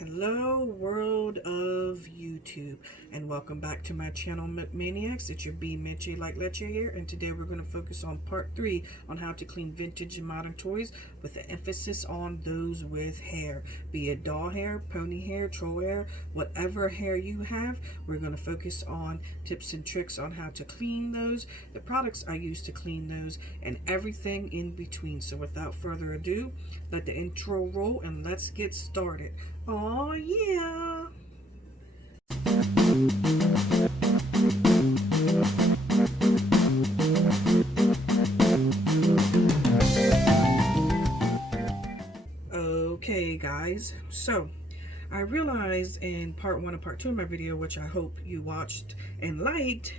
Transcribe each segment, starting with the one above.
Hello world of YouTube, and welcome back to my channel Maniacs. It's your B Meche like Leche here, and today we're going to focus on part 3 on how to clean vintage and modern toys with an emphasis on those with hair, be it doll hair, pony hair, troll hair, whatever hair you have. We're going to focus on tips and tricks on how to clean those, the products I use to clean those, and everything in between. So without further ado, let the intro roll and let's get started. Oh yeah. Okay guys, so I realized in part 1 and part 2 of my video, which I hope you watched and liked,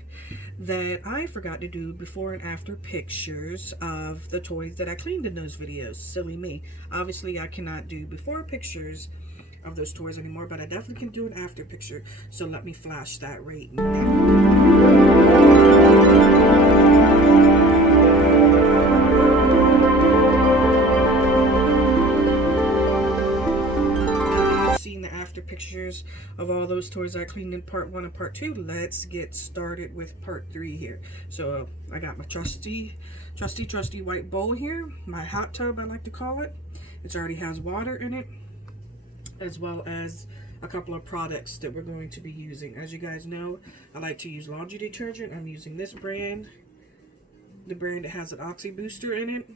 that I forgot to do before and after pictures of the toys that I cleaned in those videos. Silly me. Obviously I cannot do before pictures of those toys anymore, but I definitely can do an after picture. So let me flash that right now. Pictures of all those toys I cleaned in part 1 and part 2. Let's get started with part 3 here. So I got my trusty white bowl here, my hot tub I like to call it. It already has water in it, as well as a couple of products that we're going to be using. As you guys know, I like to use laundry detergent. I'm using this brand, the brand that has an oxy booster in it.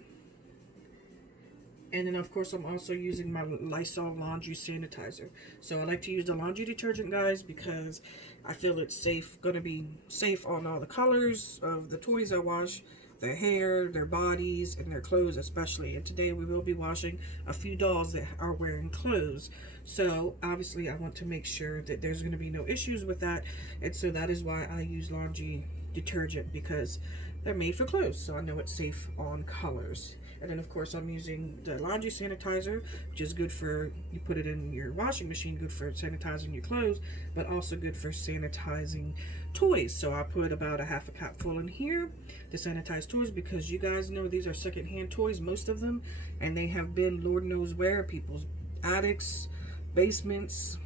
And then of course I'm also using my Lysol laundry sanitizer. So I like to use the laundry detergent, guys, because I feel it's safe, gonna be safe on all the colors of the toys I wash, their hair, their bodies, and their clothes especially. And today we will be washing a few dolls that are wearing clothes. So obviously I want to make sure that there's gonna be no issues with that. And so that is why I use laundry detergent, because they're made for clothes. So I know it's safe on colors. And then of course I'm using the laundry sanitizer, which is good for, you put it in your washing machine, good for sanitizing your clothes, but also good for sanitizing toys. So I put about a half a cup full in here to sanitize toys, because you guys know these are secondhand toys, most of them, and they have been Lord knows where, people's attics, basements,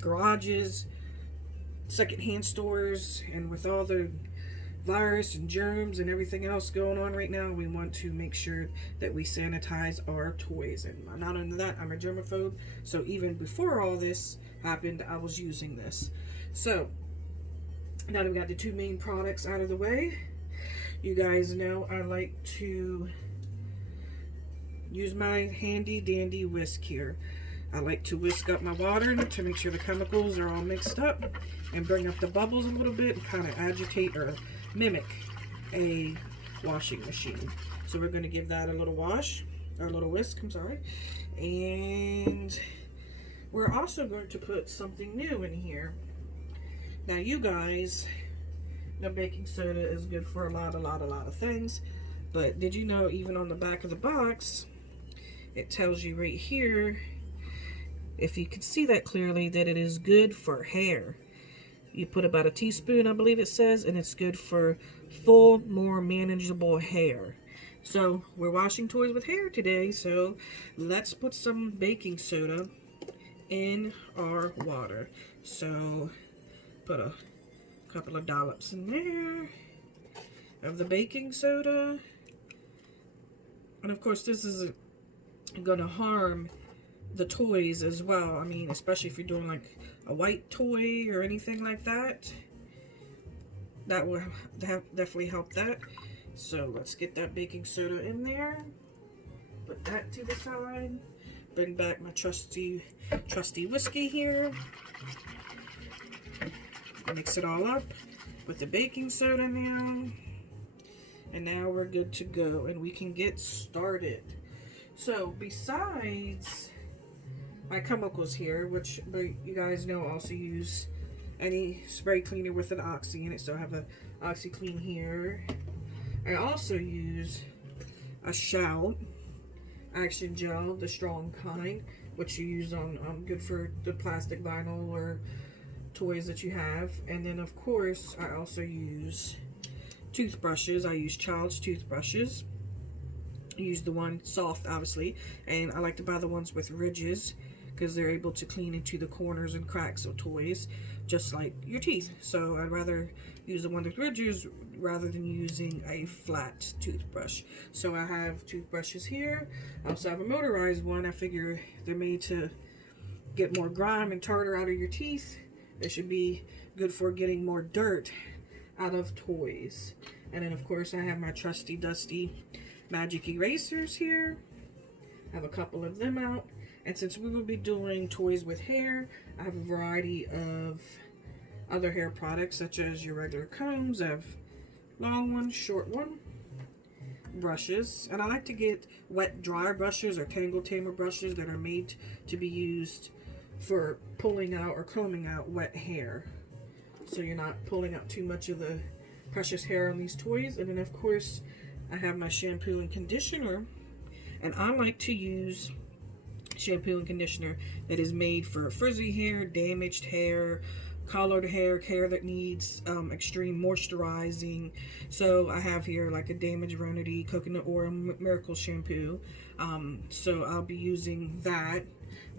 garages, secondhand stores. And with all the virus and germs and everything else going on right now, we want to make sure that we sanitize our toys. And not only that, I'm a germaphobe, so even before all this happened, I was using this. So now that we got the two main products out of the way, you guys know I like to use my handy dandy whisk here. I like to whisk up my water to make sure the chemicals are all mixed up and bring up the bubbles a little bit and kind of agitate or mimic a washing machine. So we're going to give that a little wash, or a little whisk, I'm sorry. And we're also going to put something new in here. Now you guys know baking soda is good for a lot of things, but did you know even on the back of the box it tells you right here, if you can see that clearly, that it is good for hair. You put about a teaspoon, I believe it says, and it's good for full, more manageable hair. So we're washing toys with hair today, so let's put some baking soda in our water. So put a couple of dollops in there of the baking soda. And of course this isn't gonna harm the toys as well. I mean, especially if you're doing like a white toy or anything like that, that will definitely help that. So let's get that baking soda in there, put that to the side, bring back my trusty whiskey here, mix it all up with the baking soda now, and now we're good to go and we can get started. So besides my chemicals here, which you guys know, also use any spray cleaner with an oxy in it, so I have an OxyClean here. I also use a Shout Action Gel, the strong kind, which you use on good for the plastic, vinyl, or toys that you have. And then of course I also use toothbrushes. I use Child's toothbrushes. I use the one soft, obviously, and I like to buy the ones with ridges, because they're able to clean into the corners and cracks of toys, just like your teeth. So I'd rather use the one with ridges rather than using a flat toothbrush. So I have toothbrushes here. I also have a motorized one. I figure they're made to get more grime and tartar out of your teeth. They should be good for getting more dirt out of toys. And then of course I have my trusty dusty magic erasers here. I have a couple of them out. And since we will be doing toys with hair, I have a variety of other hair products such as your regular combs. I have long one, short one, brushes, and I like to get wet dry brushes or tangle tamer brushes that are made to be used for pulling out or combing out wet hair, so you're not pulling out too much of the precious hair on these toys. And then of course I have my shampoo and conditioner, and I like to use shampoo and conditioner that is made for frizzy hair, damaged hair, colored hair, hair that needs extreme moisturizing. So I have here like a Damage Remedy Coconut Oil Miracle Shampoo. So I'll be using that,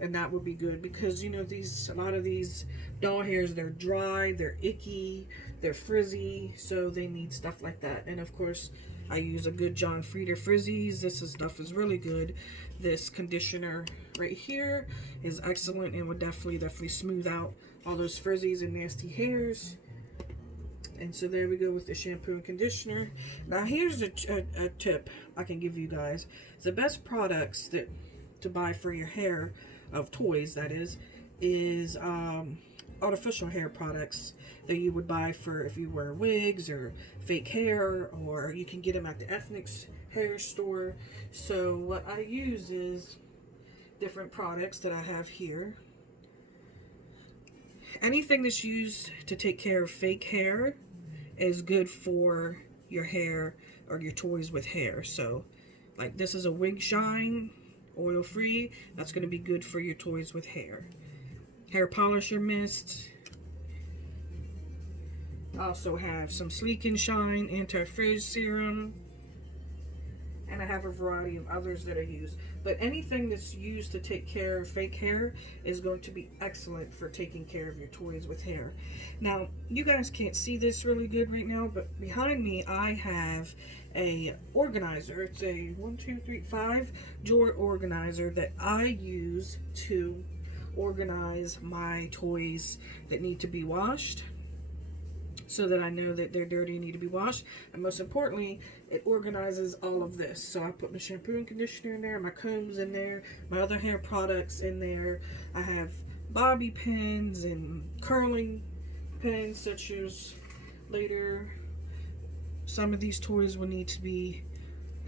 and that would be good because, you know, a lot of these doll hairs, they're dry, they're icky, they're frizzy, so they need stuff like that. And of course I use a good John Frieder Frizzies. Stuff is really good. This conditioner right here is excellent and would definitely smooth out all those frizzies and nasty hairs. And so there we go with the shampoo and conditioner. Now here's a tip I can give you guys. The best products to buy for your hair, of toys that is artificial hair products that you would buy for if you wear wigs or fake hair, or you can get them at the Ethnics hair store. So what I use is different products that I have here. Anything that's used to take care of fake hair is good for your hair or your toys with hair. So like this is a wig shine, oil free. That's going to be good for your toys with hair. Hair polisher mist. I also have some Sleek and Shine anti-frizz serum, and I have a variety of others that I use. But anything that's used to take care of fake hair is going to be excellent for taking care of your toys with hair. Now, you guys can't see this really good right now, but behind me I have a organizer. It's a 5 drawer organizer that I use to organize my toys that need to be washed, so that I know that they're dirty and need to be washed. And most importantly, it organizes all of this. So I put my shampoo and conditioner in there, my combs in there, my other hair products in there. I have bobby pins and curling pins, such as later some of these toys will need to be,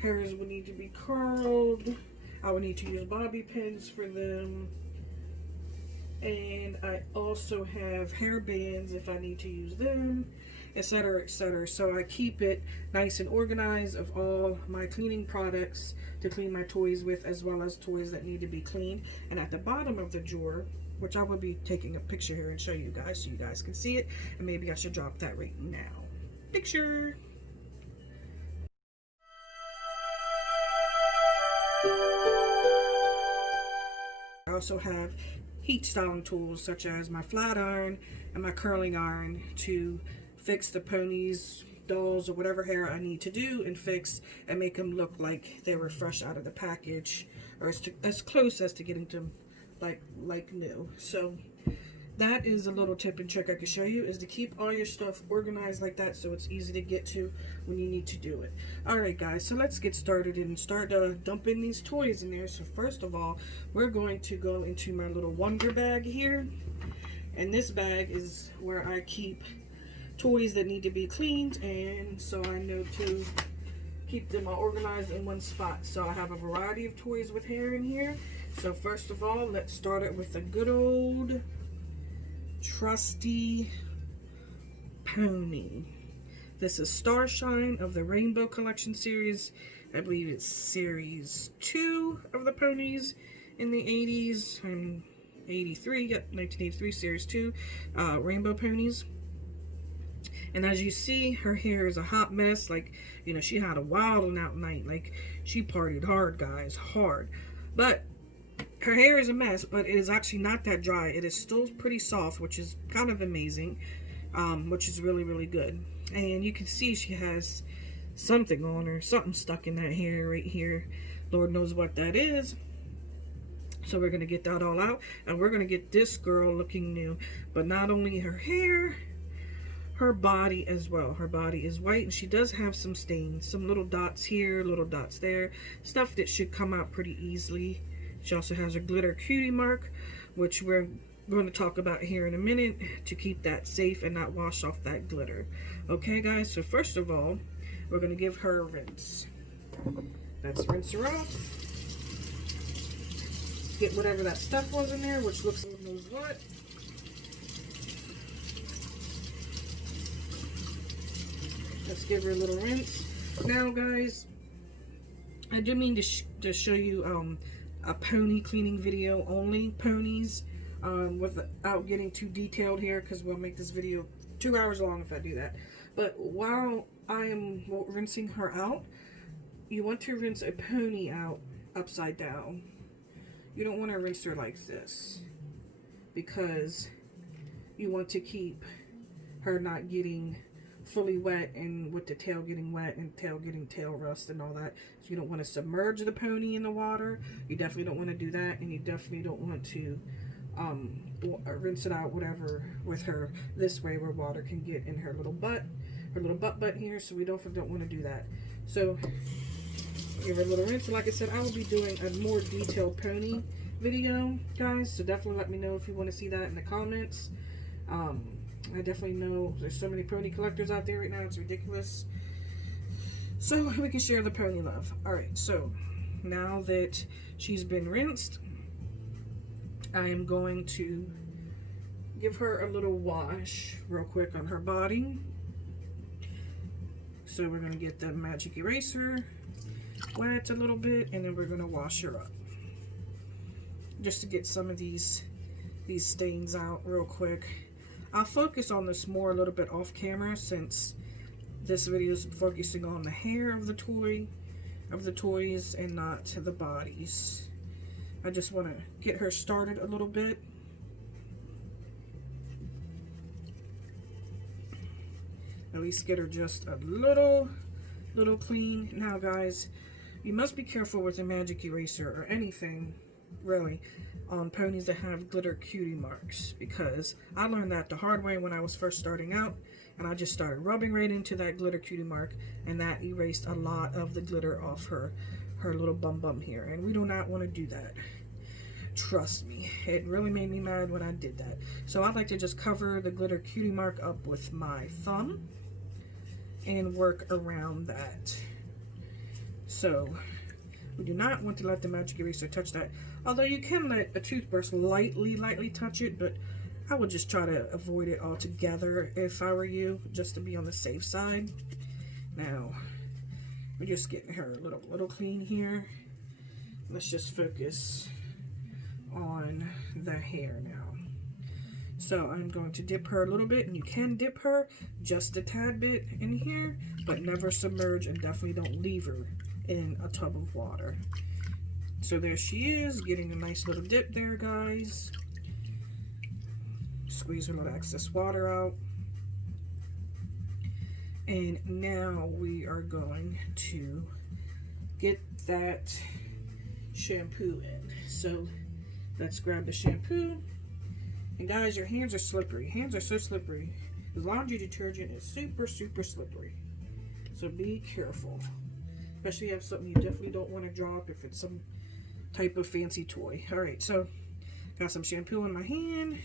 hairs will need to be curled. I will need to use bobby pins for them. And I also have hair bands if I need to use them, etc., etc. So I keep it nice and organized of all my cleaning products to clean my toys with, as well as toys that need to be cleaned. And at the bottom of the drawer, which I will be taking a picture here and show you guys so you guys can see it, and maybe I should drop that right now. Picture! I also have heat styling tools such as my flat iron and my curling iron to fix the ponies, dolls, or whatever hair I need to do and fix and make them look like they were fresh out of the package, or as close as to getting them like new. So that is a little tip and trick I can show you, is to keep all your stuff organized like that so it's easy to get to when you need to do it. Alright guys, so let's get started and start dumping these toys in there. So first of all, we're going to go into my little Wonder bag here. And this bag is where I keep toys that need to be cleaned, and so I know to keep them all organized in one spot. So I have a variety of toys with hair in here. So first of all, let's start it with a good old trusty pony. This is Starshine of the Rainbow Collection series. I believe it's series 2 of the ponies in the 80s. 83, yep, 1983, series 2, Rainbow ponies. And as you see, her hair is a hot mess. Like, you know, she had a wild and out night. Like, she partied hard, guys, hard. But her hair is a mess, but it is actually not that dry. It is still pretty soft, which is kind of amazing, which is really, really good. And you can see she has something on her, something stuck in that hair right here. Lord knows what that is. So we're going to get that all out, and we're going to get this girl looking new. But not only her hair, her body as well. Her body is white, and she does have some stains, some little dots here, little dots there, stuff that should come out pretty easily. She also has her glitter cutie mark, which we're going to talk about here in a minute to keep that safe and not wash off that glitter. Okay, guys, so first of all, we're going to give her a rinse. Let's rinse her off. Get whatever that stuff was in there, which looks like knows what. Let's give her a little rinse. Now, guys, I do mean to show you a pony cleaning video, only ponies, without getting too detailed here, because we'll make this video 2 hours long if I do that. But while I am rinsing her out, you want to rinse a pony out upside down. You don't want to rinse her like this, because you want to keep her not getting fully wet, and with the tail getting wet and tail getting tail rust and all that. So you don't want to submerge the pony in the water. You definitely don't want to do that, and you definitely don't want to rinse it out whatever with her this way, where water can get in her little butt here. So we don't want to do that. So give her a little rinse. Like I said, I will be doing a more detailed pony video, guys, so definitely let me know if you want to see that in the comments. I definitely know there's so many pony collectors out there right now, it's ridiculous. So we can share the pony love. Alright, so now that she's been rinsed, I am going to give her a little wash real quick on her body. So we're going to get the magic eraser wet a little bit, and then we're going to wash her up, just to get some of these stains out real quick. I'll focus on this more a little bit off camera, since this video is focusing on the hair of the toys and not the bodies. I just want to get her started a little bit. At least get her just a little clean. Now, guys, you must be careful with a magic eraser or anything, really, on ponies that have glitter cutie marks, because I learned that the hard way when I was first starting out, and I just started rubbing right into that glitter cutie mark, and that erased a lot of the glitter off her little bum here, and we do not want to do that. Trust me, it really made me mad when I did that. So I like to just cover the glitter cutie mark up with my thumb and work around that. So we do not want to let the magic eraser touch that. Although you can let a toothbrush lightly touch it, but I would just try to avoid it altogether if I were you, just to be on the safe side. Now, we're just getting her a little clean here. Let's just focus on the hair now. So I'm going to dip her a little bit, and you can dip her just a tad bit in here, but never submerge, and definitely don't leave her in a tub of water. So there she is, getting a nice little dip there, guys. Squeeze her little excess water out. And now we are going to get that shampoo in. So let's grab the shampoo. And guys, your hands are slippery. Hands are so slippery. The laundry detergent is super slippery. So be careful. Especially if you have something you definitely don't want to drop, if it's some type of fancy toy. Alright, so got some shampoo in my hand.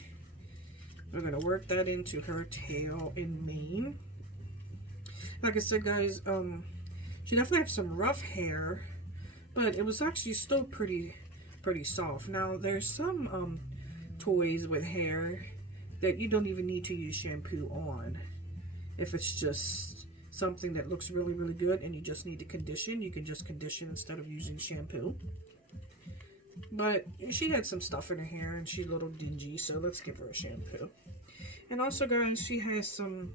We're going to work that into her tail and mane. Like I said, guys, she definitely has some rough hair, but it was actually still pretty soft. Now, there's some toys with hair that you don't even need to use shampoo on. If it's just something that looks really good and you just need to condition, you can just condition instead of using shampoo. But she had some stuff in her hair and she's a little dingy, so let's give her a shampoo. And also, guys, she has some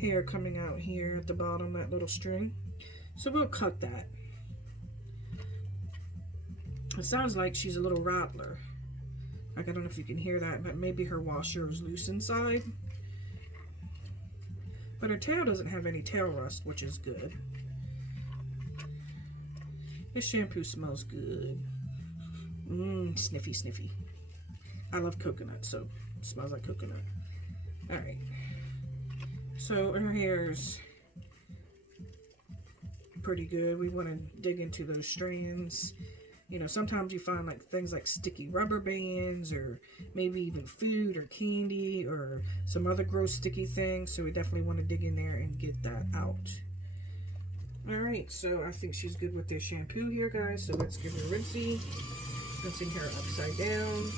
hair coming out here at the bottom, that little string. So we'll cut that. It sounds like she's a little rattler. Like, I don't know if you can hear that, but maybe her washer is loose inside. But her tail doesn't have any tail rust, which is good. This shampoo smells good. Sniffy, sniffy. I love coconut, so it smells like coconut. Alright. So her hair's pretty good. We want to dig into those strands. You know, sometimes you find like things like sticky rubber bands, or maybe even food or candy or some other gross sticky things. So we definitely want to dig in there and get that out. Alright, so I think she's good with this shampoo here, guys. So let's give her a rinsey. Rinsing her upside down.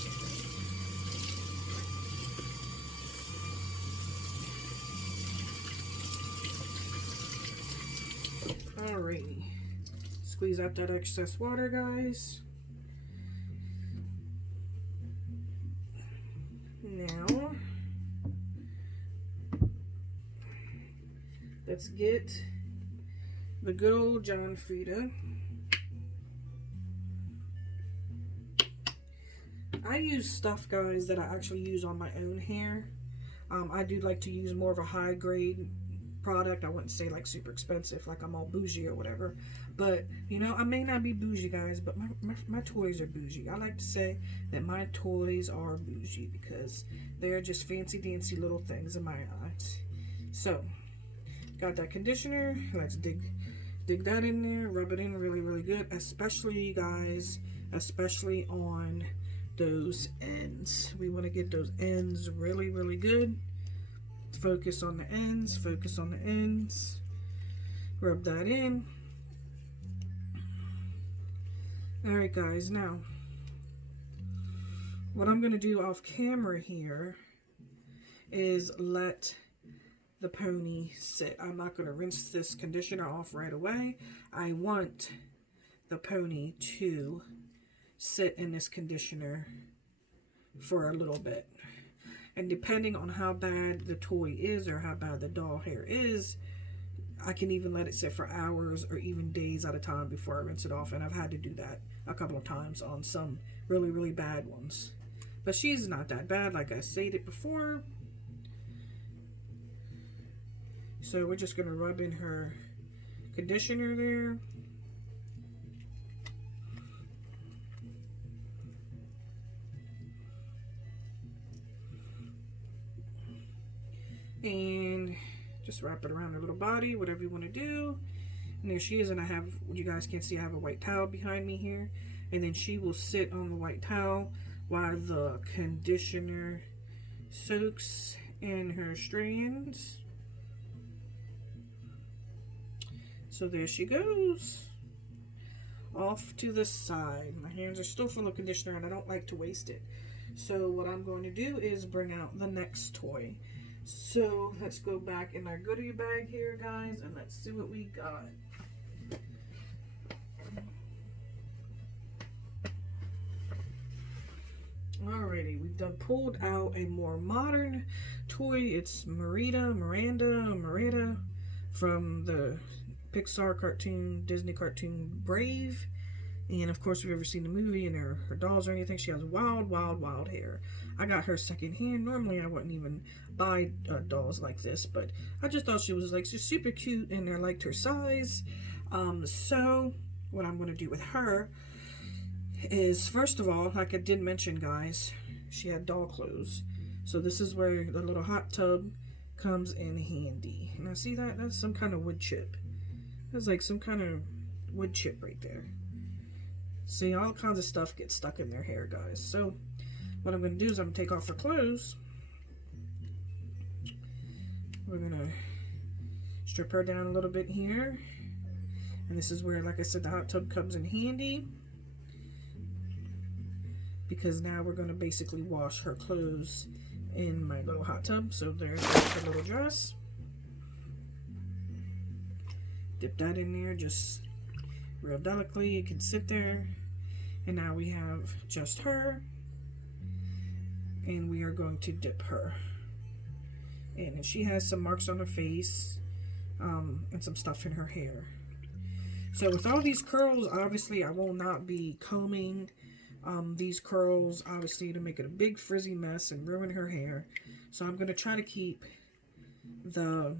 Alrighty. Squeeze out that excess water, guys. Now, let's get the good old John Frieda. I use stuff, guys, that I actually use on my own hair. I do like to use more of a high grade product. I wouldn't say like super expensive, like I'm all bougie or whatever. But, you know, I may not be bougie, guys, but my toys are bougie. I like to say that my toys are bougie because they're just fancy dancy little things in my eyes. So, got that conditioner. Let's dig that in there, rub it in really, really good, especially, guys, especially on those ends. We want to get those ends really, really good. Focus on the ends, focus on the ends. Rub that in. Alright, guys, now what I'm going to do off camera here is let the pony sit. I'm not going to rinse this conditioner off right away. I want the pony to sit in this conditioner for a little bit. And depending on how bad the toy is or how bad the doll hair is, I can even let it sit for hours or even days at a time before I rinse it off. And I've had to do that a couple of times on some really, really bad ones. But she's not that bad, like I stated before. So we're just going to rub in her conditioner there. And just wrap it around her little body, whatever you want to do. And there she is, and I have, you guys can't see, I have a white towel behind me here. And then she will sit on the white towel while the conditioner soaks in her strands. So there she goes. Off to the side. My hands are still full of conditioner and I don't like to waste it. So what I'm going to do is bring out the next toy. So let's go back in our goodie bag here, guys, and let's see what we got. Alrighty, we've pulled out a more modern toy. It's Miranda from the Pixar cartoon, Disney cartoon Brave. And of course, if you've ever seen the movie and her dolls or anything, she has wild, wild, wild hair. I got her secondhand. Normally, I wouldn't even buy dolls like this, but I just thought she was like just super cute and I liked her size. So what I'm going to do with her is, first of all, like I did mention, guys, she had doll clothes. So this is where the little hot tub comes in handy. Now see that? That's some kind of wood chip. That's like some kind of wood chip right there. See, all kinds of stuff gets stuck in their hair, guys. So what I'm going to do is I'm going to take off her clothes. We're going to strip her down a little bit here. And this is where, like I said, the hot tub comes in handy. Because now we're going to basically wash her clothes in my little hot tub. So there's her little dress. Dip that in there just real delicately. It can sit there. And now we have just her. And we are going to dip her in. And she has some marks on her face and some stuff in her hair. So with all these curls, obviously I will not be combing these curls, obviously, to make it a big frizzy mess and ruin her hair. So I'm going to try to keep the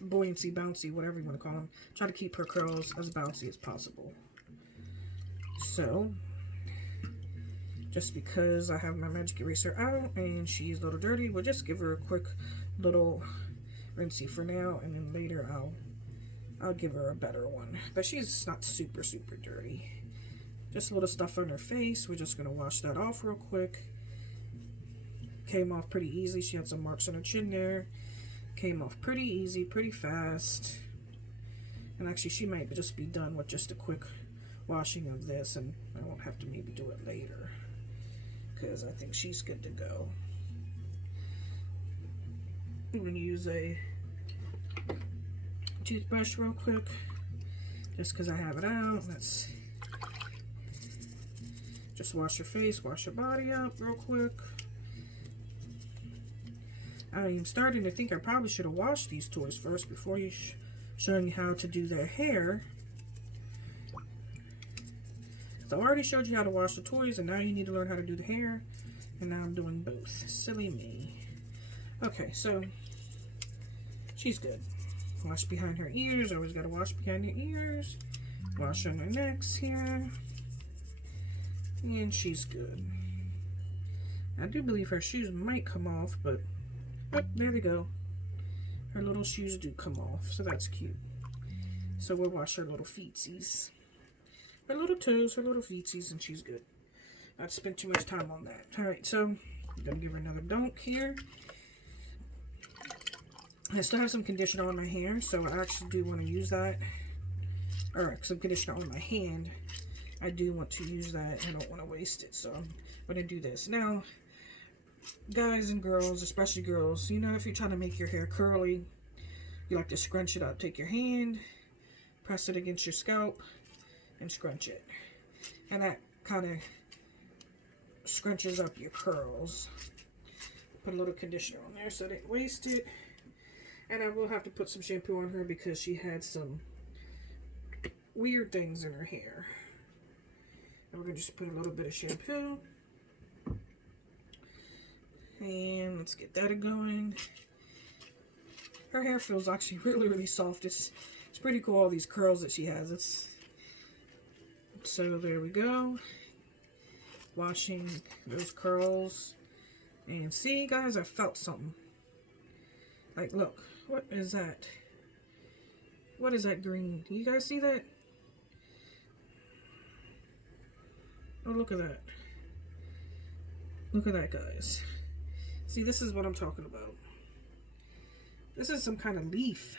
buoyancy, bouncy, whatever you want to call them. Try to keep her curls as bouncy as possible. So, just because I have my magic eraser out and she's a little dirty, we'll just give her a quick little rinsey for now, and then later I'll give her a better one. But she's not super dirty. Just a little stuff on her face. We're just going to wash that off real quick. Came off pretty easy. She had some marks on her chin there. Came off pretty easy, pretty fast. And actually, she might just be done with just a quick washing of this, and I won't have to maybe do it later, because I think she's good to go. I'm going to use a toothbrush real quick, just because I have it out. Let's just wash your face, wash your body up real quick. I'm starting to think I probably should have washed these toys first before showing you how to do their hair. So I already showed you how to wash the toys, and now you need to learn how to do the hair. And now I'm doing both. Silly me. Okay, so she's good. Wash behind her ears. Always got to wash behind your ears. Wash on her necks here. And she's good. I do believe her shoes might come off, but oh, there they go. Her little shoes do come off, so that's cute. So we'll wash her little feetsies. Her little toes, her little feetsies, and she's good. Not spent too much time on that. Alright, so I'm going to give her another dunk here. I still have some conditioner on my hair, so I actually do want to use that. Or some conditioner on my hand. I do want to use that. I don't want to waste it, so I'm going to do this. Now, guys and girls, especially girls, you know, if you're trying to make your hair curly, you like to scrunch it up. Take your hand, press it against your scalp, and scrunch it. And that kind of scrunches up your curls. Put a little conditioner on there so I didn't waste it. And I will have to put some shampoo on her because she had some weird things in her hair. And we're going to just put a little bit of shampoo. And let's get that going. Her hair feels actually really soft. It's pretty cool, all these curls that she has. So there we go. Washing those curls. And see, guys, I felt something. Like, look. What is that? What is that green? Do you guys see that? Oh, look at that. Look at that, guys. See, this is what I'm talking about. This is some kind of leaf.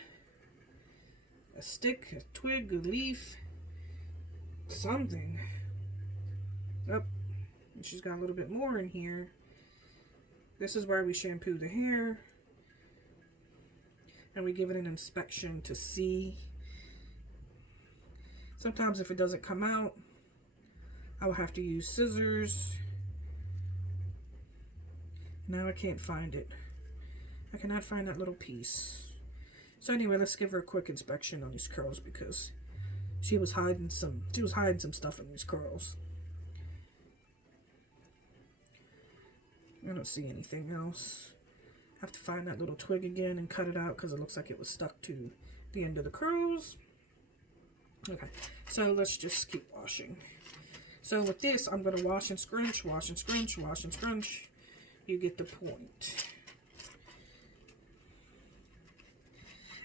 A stick, a twig, a leaf. Something. Oh, and she's got a little bit more in here. This is where we shampoo the hair. And we give it an inspection to see. Sometimes if it doesn't come out, I will have to use scissors. Now I can't find it. I cannot find that little piece. So anyway, let's give her a quick inspection on these curls because she was hiding some stuff in these curls. I don't see anything else. I have to find that little twig again and cut it out because it looks like it was stuck to the end of the curls. Okay, so let's just keep washing. So with this, I'm going to wash and scrunch, wash and scrunch, wash and scrunch. You get the point.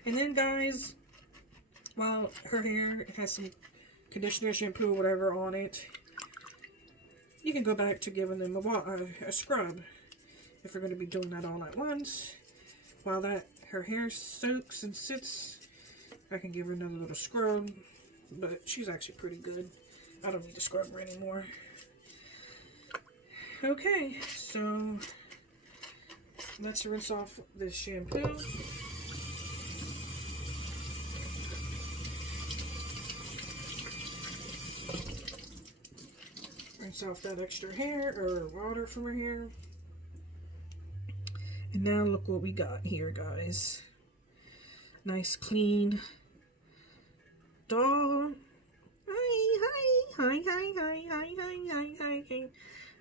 And then, guys, while her hair has some conditioner, shampoo, whatever on it, you can go back to giving them a scrub. If you're going to be doing that all at once, while her hair soaks and sits, I can give her another little scrub. But she's actually pretty good. I don't need to scrub her anymore. Okay, so let's rinse off this shampoo. Rinse off that extra hair or water from her hair. And now look what we got here, guys. Nice, clean, doll. Hi.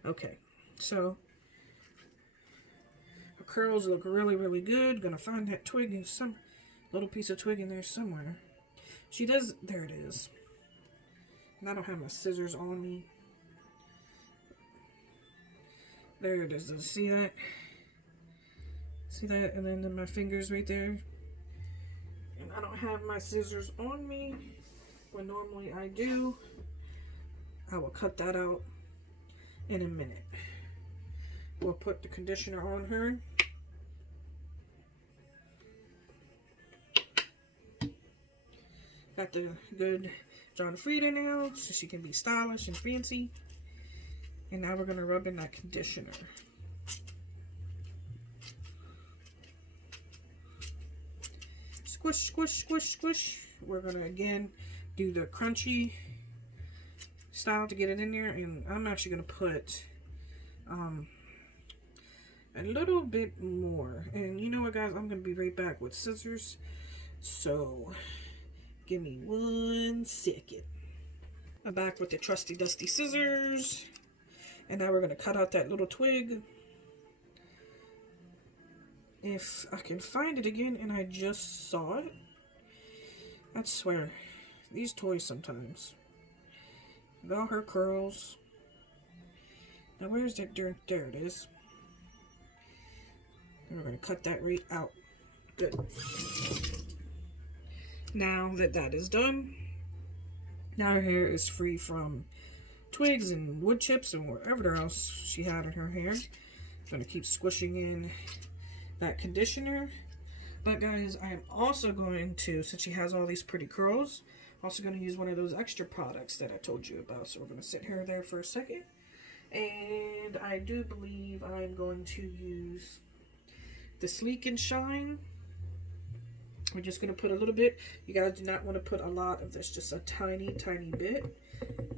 Okay, so her curls look really good. Gonna find that twig in some little piece of twig in there somewhere. She does, there it is. And I don't have my scissors on me. There it is. See that? See that? And then my fingers right there. And I don't have my scissors on me. When normally I do. I will cut that out in a minute. We'll put the conditioner on her. Got the good John Frieda now, so she can be stylish and fancy. And now we're going to rub in that conditioner. Squish. We're going to again do the crunchy style to get it in there. And I'm actually going to put a little bit more. And you know what, guys? I'm going to be right back with scissors. So give me 1 second. I'm back with the trusty dusty scissors. And now we're going to cut out that little twig. If I can find it again, and I just saw it. I swear, these toys sometimes. With all her curls. Now where's that dirt? There it is. And we're going to cut that right out. Good. Now that that is done, now her hair is free from twigs and wood chips and whatever else she had in her hair. I'm going to keep squishing in that conditioner. But guys, I am also going to, since she has all these pretty curls, also going to use one of those extra products that I told you about. So we're going to sit her there for a second. And I do believe I'm going to use the Sleek and Shine. We're just going to put a little bit. You guys do not want to put a lot of this, just a tiny bit,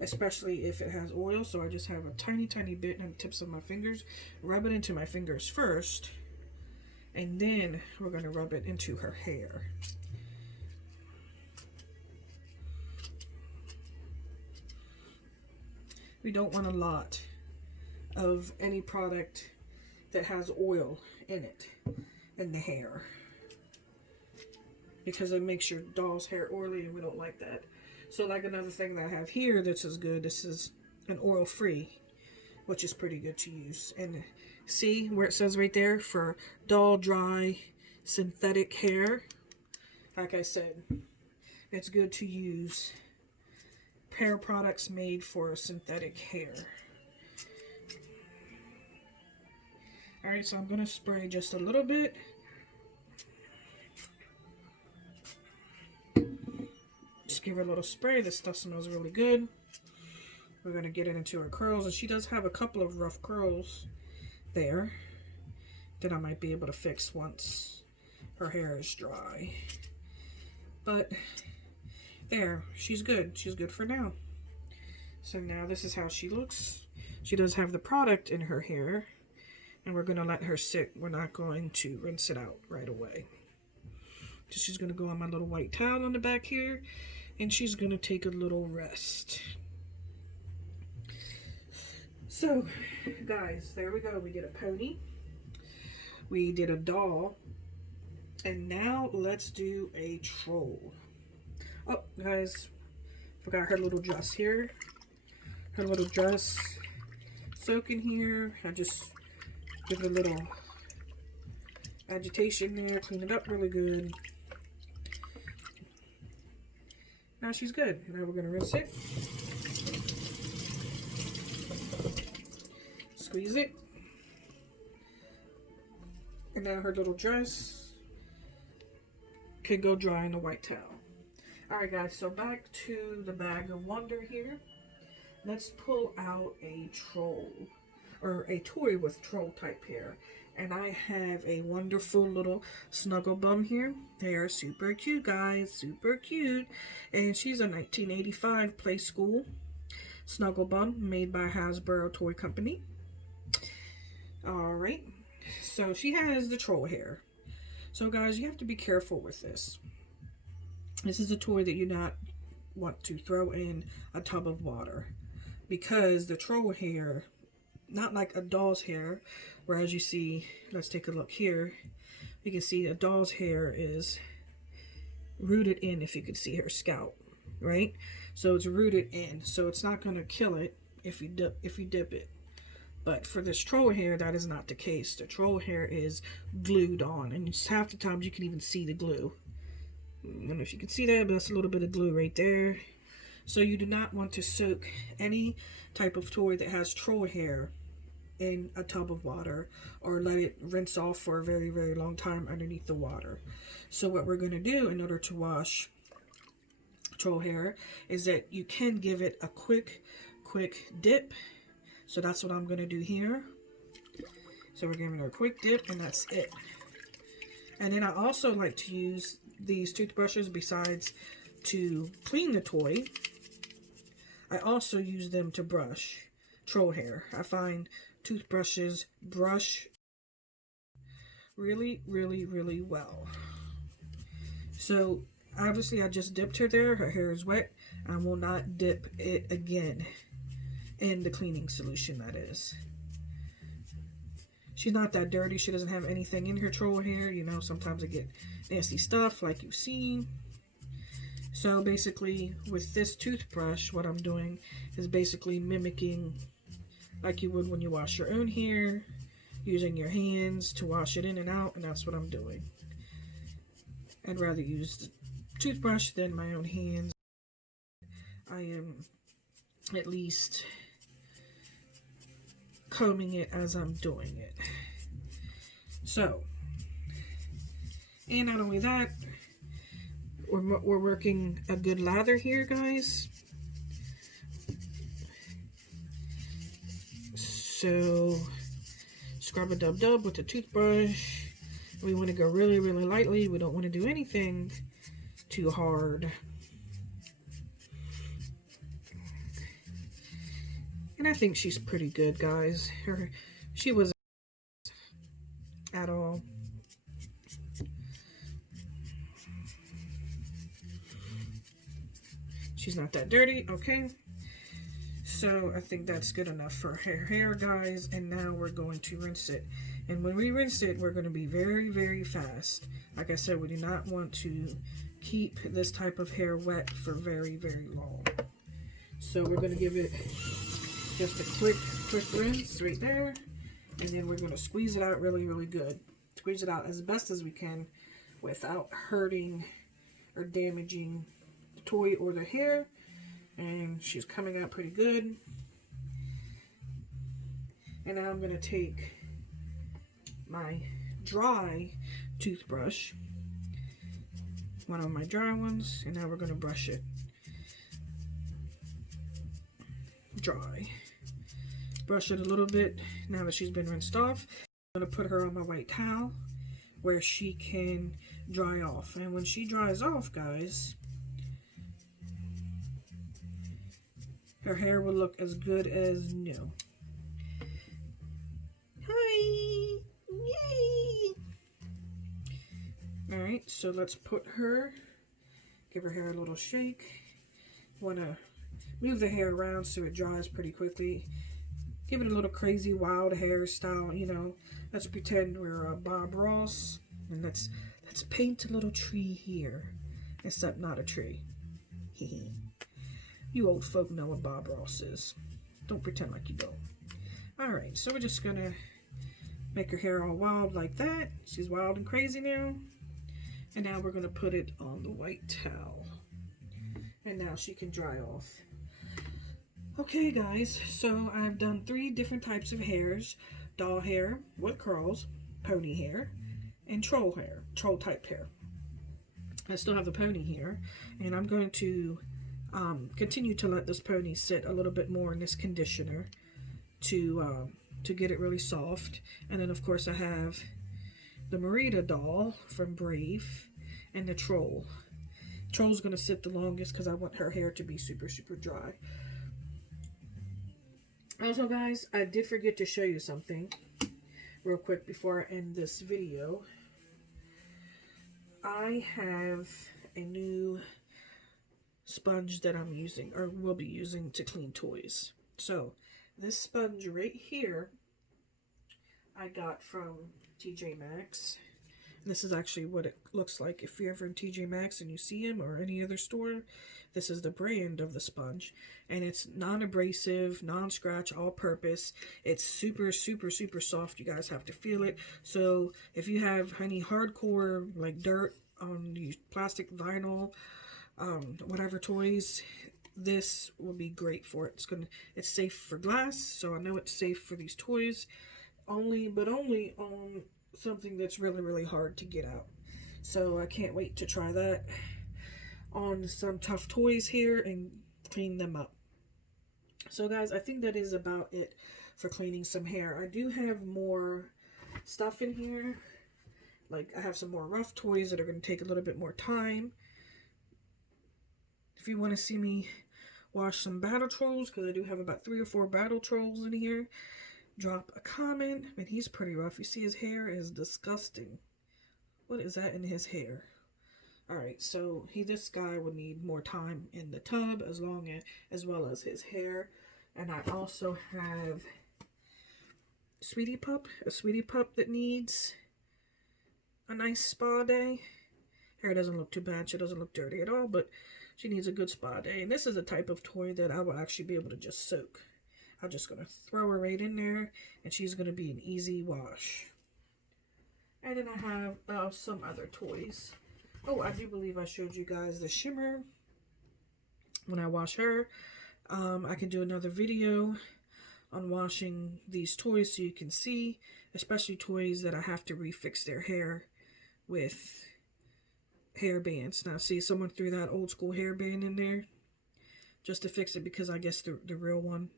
especially if it has oil. So I just have a tiny bit on the tips of my fingers. Rub it into my fingers first, and then we're going to rub it into her hair. We don't want a lot of any product that has oil in it, in the hair, because it makes your doll's hair oily and we don't like that. So like another thing that I have here that's as good, this is an oil free, which is pretty good to use. And see where it says right there for dull, dry, synthetic hair. Like I said, it's good to use hair products made for synthetic hair. Alright, so I'm going to spray just a little bit. Just give her a little spray. This stuff smells really good. We're going to get it into her curls. And she does have a couple of rough curls there that I might be able to fix once her hair is dry. But there, she's good. She's good for now. So now this is how she looks. She does have the product in her hair. And we're going to let her sit. We're not going to rinse it out right away. So she's going to go on my little white towel on the back here. And she's going to take a little rest. So, guys, there we go. We did a pony. We did a doll. And now let's do a troll. Oh, guys, forgot her little dress here. Her little dress soak in here. I just give it a little agitation there. Clean it up really good. Now she's good. Now we're going to rinse it. Squeeze it. And now her little dress can go dry in the white towel. Alright guys, so back to the bag of wonder here. Let's pull out a troll, or a toy with troll type hair. And I have a wonderful little snuggle bum here. They are super cute, guys, super cute. And she's a 1985 Play School snuggle bum made by Hasbro Toy Company. Alright, so she has the troll hair. So guys, you have to be careful with this. This is a toy that you're not want to throw in a tub of water, because the troll hair, not like a doll's hair, whereas you see, let's take a look here, you can see a doll's hair is rooted in, if you could see her scalp, right? So it's rooted in, so it's not going to kill it if you dip it. But for this troll hair, that is not the case. The troll hair is glued on, and half the times you can even see the glue. I don't know if you can see that, but that's a little bit of glue right there. So you do not want to soak any type of toy that has troll hair in a tub of water, or let it rinse off for a very, very long time underneath the water. So what we're going to do in order to wash troll hair is that you can give it a quick dip. So that's what I'm going to do here. So we're giving her a quick dip, and that's it. And then I also like to use these toothbrushes, besides to clean the toy, I also use them to brush troll hair. I find toothbrushes brush really, really, really well. So obviously I just dipped her there. Her hair is wet. I will not dip it again in the cleaning solution, that is. She's not that dirty. She doesn't have anything in her troll hair. You know, sometimes I get nasty stuff like you've seen. So basically with this toothbrush, what I'm doing is basically mimicking like you would when you wash your own hair, using your hands to wash it in and out, and that's what I'm doing. I'd rather use the toothbrush than my own hands. I am at least combing it as I'm doing it. So, and not only that, we're working a good lather here, guys. So, scrub a dub with the toothbrush. We want to go really, really lightly. We don't want to do anything too hard. And I think she's pretty good, guys. She wasn't at all. She's not that dirty, okay? So I think that's good enough for her hair, guys. And now we're going to rinse it. And when we rinse it, we're going to be very, very fast. Like I said, we do not want to keep this type of hair wet for very, very long. So we're going to give it just a quick rinse right there. And then we're going to squeeze it out really, really good. Squeeze it out as best as we can without hurting or damaging the toy or the hair. And she's coming out pretty good. And now I'm going to take my dry toothbrush, one of my dry ones, and now we're going to brush it dry. Brush it a little bit now that she's been rinsed off. I'm going to put her on my white towel where she can dry off. And when she dries off, guys, her hair will look as good as new. Hi! Yay! Alright, so let's put her, give her hair a little shake. Want to move the hair around so it dries pretty quickly. Give it a little crazy wild hairstyle, you know. Let's pretend we're Bob Ross, and let's paint a little tree here, except not a tree. Hehe. You old folk know what Bob Ross is. Don't pretend like you don't. Alright, so we're just gonna make her hair all wild like that. She's wild and crazy now. And now we're gonna put it on the white towel. And now she can dry off. Okay, guys, so I've done 3 different types of hairs. Doll hair with curls, pony hair, and troll hair, troll type hair. I still have the pony here, and I'm going to continue to let this pony sit a little bit more in this conditioner to get it really soft. And then of course I have the Merida doll from Brave and the troll. Troll's gonna sit the longest because I want her hair to be super, super dry. Also, guys, I did forget to show you something real quick before I end this video. I have a new sponge that I'm using or will be using to clean toys. So this sponge right here I got from TJ Maxx. And this is actually what it looks like if you're ever in TJ Maxx and you see him or any other store. This is the brand of the sponge, and it's non-abrasive, non-scratch, all-purpose. It's super, super, super soft. You guys have to feel it. So if you have any hardcore like dirt on the plastic, vinyl, whatever toys, this will be great for it. It's safe for glass, so I know it's safe for these toys. Only on something that's really, really hard to get out. So I can't wait to try that on some tough toys here and clean them up. So guys, I think that is about it for cleaning some hair. I do have more stuff in here. Like I have some more rough toys that are going to take a little bit more time. If you want to see me wash some battle trolls, because I do have about 3 or 4 battle trolls in here, drop a comment. I mean, he's pretty rough. You see his hair is disgusting. What is that in his hair? Alright, so this guy would need more time in the tub as well as his hair. And I also have a sweetie pup that needs a nice spa day. Hair doesn't look too bad. She doesn't look dirty at all, but she needs a good spa day. And this is a type of toy that I will actually be able to just soak. I'm just going to throw her right in there, and she's going to be an easy wash. And then I have some other toys. Oh, I do believe I showed you guys the shimmer when I wash her. I can do another video on washing these toys so you can see, especially toys that I have to refix their hair with hair bands. Now, see, someone threw that old school hair band in there just to fix it because I guess the real one,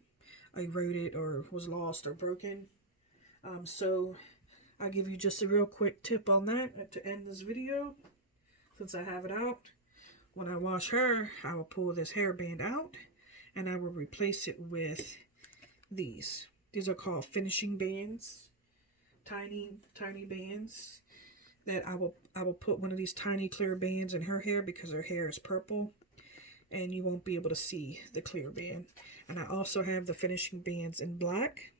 I wrote it or was lost or broken. So I'll give you just a real quick tip on that to end this video. Since I have it out, when I wash her, I will pull this hairband out and I will replace it with these. These are called finishing bands, tiny bands. That I will put one of these tiny clear bands in her hair because her hair is purple, and you won't be able to see the clear band. And I also have the finishing bands in black.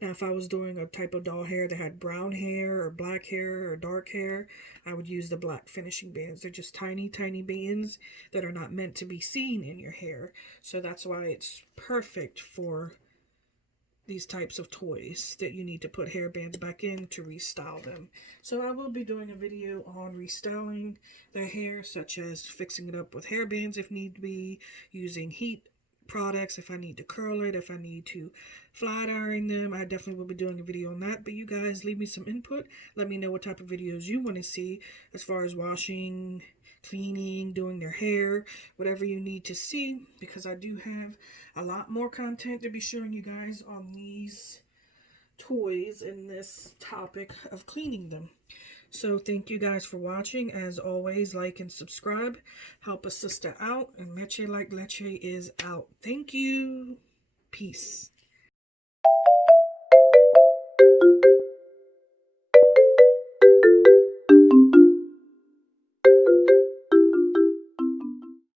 Now, if I was doing a type of doll hair that had brown hair or black hair or dark hair, I would use the black finishing bands. They're just tiny, tiny bands that are not meant to be seen in your hair. So that's why it's perfect for these types of toys that you need to put hair bands back in to restyle them. So I will be doing a video on restyling their hair, such as fixing it up with hair bands if need be, using heat products if I need to curl it, if I need to flat iron them. I definitely will be doing a video on that. But you guys leave me some input. Let me know what type of videos you want to see as far as washing, cleaning, doing their hair, whatever you need to see, because I do have a lot more content to be showing you guys on these toys in this topic of cleaning them. So thank you guys for watching. As always, like and subscribe. Help a sister out. And Meche like Leche is out. Thank you. Peace.